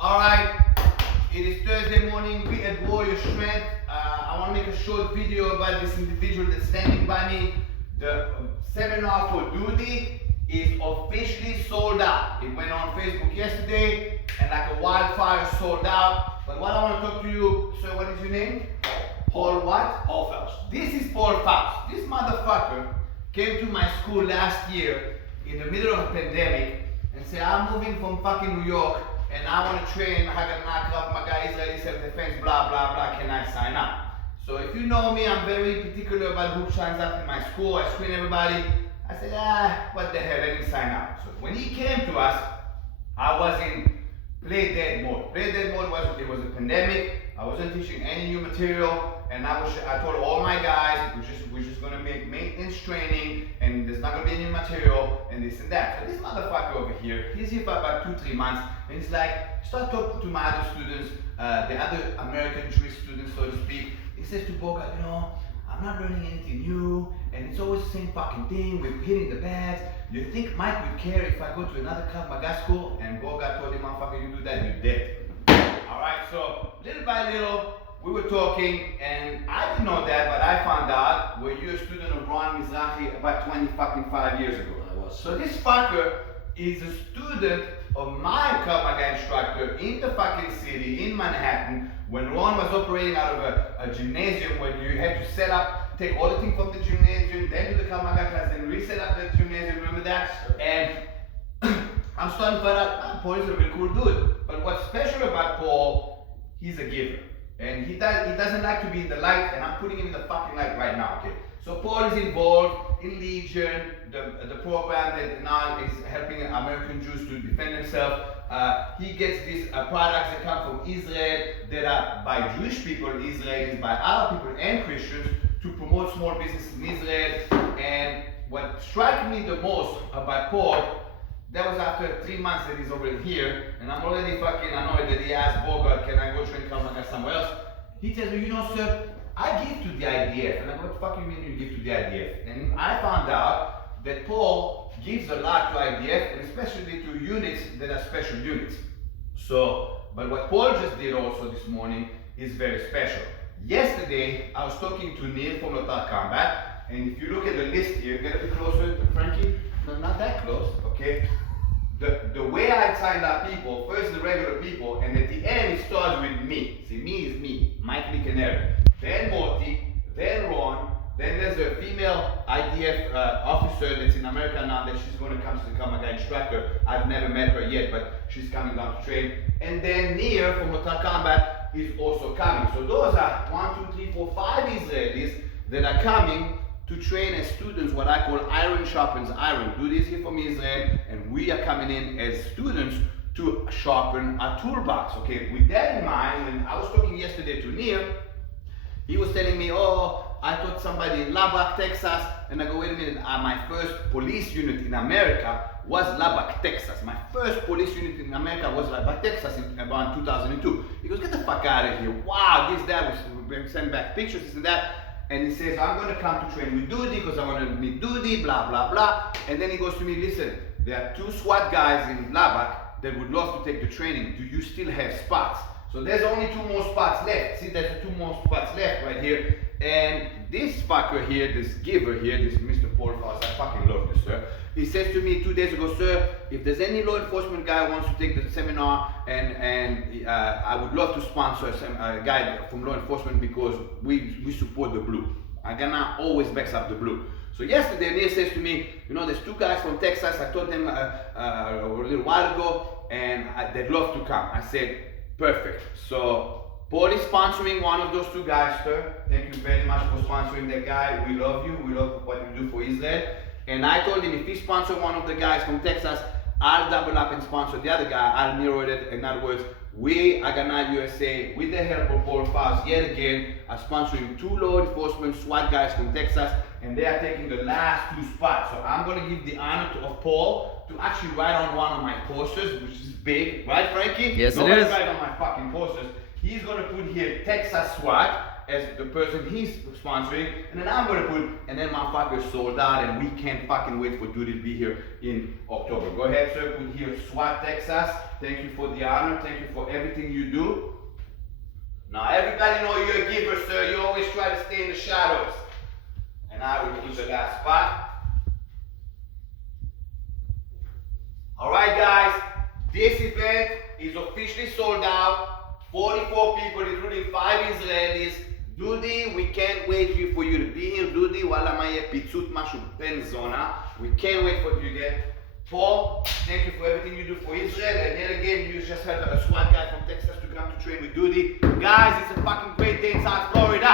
Alright, it is Thursday morning, we at Warrior Strength. I want to make a short video about this individual that's standing by me. The seminar for Duty is officially sold out. It went on Facebook yesterday and like a wildfire sold out. But what I want to talk to you, sir, what is your name? Paul what? Paul Faust. This is Paul Faust. This motherfucker came to my school last year in the middle of a pandemic and said, I'm moving from fucking New York and I want to train Haganah, Krav Maga, Israeli self-defense, blah, blah, blah, can I sign up? So if you know me, I'm very particular about who signs up in my school. I screen everybody. I said, what the hell, let me sign up. So when he came to us, I was in play dead mode. Play dead mode was, it was a pandemic. I wasn't teaching any new material. And I told all my guys, we're just gonna make maintenance training and there's not gonna be any material and this and that. So this motherfucker over here, he's here for about 2-3 months and he's like, start talking to my other students, the other American Jewish students, so to speak. He says to Boga, I'm not learning anything new and it's always the same fucking thing, we're hitting the bags. You think Mike would care if I go to another Krav Maga school? And Boga told him, motherfucker, you do that, you're dead. Alright, so little by little, we were talking, and I didn't know that, but I found out were you a student of Ron Mizrahi about 25 years ago. I was. So this fucker is a student of my Krav Maga instructor in the fucking city, in Manhattan, when Ron was operating out of a gymnasium where you had to set up, take all the things from the gymnasium, then do the Krav Maga class, then reset up the gymnasium, remember that? And I'm starting to find out, Paul is a really cool dude. But what's special about Paul, he's a giver. And he doesn't like to be in the light, and I'm putting him in the fucking light right now, okay? So Paul is involved in Legion, the program that now is helping American Jews to defend themselves. He gets these products that come from Israel, that are by Jewish people, Israelis, by Arab people and Christians, to promote small business in Israel. And what struck me the most about Paul, that was after 3 months that he's over here, and I'm already fucking annoyed that he asked Bogart, can I go train Krav Maga somewhere else? He tells me, sir, I give to the IDF. And I go, what the fuck you mean you give to the IDF? And I found out that Paul gives a lot to IDF, and especially to units that are special units. So, but what Paul just did also this morning is very special. Yesterday, I was talking to Neil from Lotar Combat, and if you look at the list here, get a bit closer, Frankie. No, not that close, okay? The way I signed up people, first the regular people, and at the end it starts with me. See, me is me, Mike Lee Canary. Then Morty, then Ron, then there's a female IDF officer that's in America now that she's going to come to become a guy instructor. I've never met her yet, but she's coming down to train. And then Nir from Lotar Combat is also coming. So those are 1, 2, 3, 4, 5 Israelis that are coming to train as students, what I call iron sharpens iron. Do this here from Israel, and we are coming in as students to sharpen our toolbox. Okay, with that in mind, when I was talking yesterday to Nir, he was telling me, I taught somebody in Lubbock, Texas, and I go, wait a minute, my first police unit in America was Lubbock, Texas. My first police unit in America was Lubbock, Texas in about 2002. He goes, get the fuck out of here. Wow, this, that, we send back pictures, this and that. And he says, I'm going to come to train with Duty because I want to meet Duty, blah, blah, blah. And then he goes to me, listen, there are 2 SWAT guys in Lubbock that would love to take the training. Do you still have spots? So there's only 2 more spots left. See, there's 2 more spots left right here. And this fucker here, this giver here, this Mr. Paul Faust, I fucking love you, sir. He says to me 2 days ago, sir, if there's any law enforcement guy who wants to take the seminar, and I would love to sponsor a guy from law enforcement because we support the blue. Haganah always backs up the blue. So yesterday, Neil says to me, there's 2 guys from Texas. I told them a little while ago, and they'd love to come. I said, perfect. So Paul is sponsoring one of those 2 guys, sir. Thank you very much for sponsoring that guy. We love you. We love what you do for Israel. And I told him if he sponsors one of the guys from Texas, I'll double up and sponsor the other guy. I'll mirror it. In other words, we, Haganah USA, with the help of Paul Faust, yet again, are sponsoring 2 law enforcement SWAT guys from Texas, and they are taking the last 2 spots. So I'm going to give the honor of Paul to actually write on one of my posters, which is big, right, Frankie? Yes, Nobody it is. write on my fucking posters. He's going to put here Texas SWAT as the person he's sponsoring, and then I'm going to put, and then motherfucker sold out, and we can't fucking wait for Duty to be here in October. Go ahead, sir, put here SWAT Texas. Thank you for the honor. Thank you for everything you do. Now everybody know you're a giver, sir. You always try to stay in the shadows. And I will do the last spot. Alright guys, this event is officially sold out. 44 people, including 5 Israelis. דודי, we can't wait for you to be here. דודי, וואלה, מה יהיה פיצוץ משהו בן זונה. We can't wait for you to get. Paul, thank you for everything you do for Israel. And then again, you just had a SWAT guy from Texas to come to train with Dudi. Guys, it's a fucking great day in South Florida.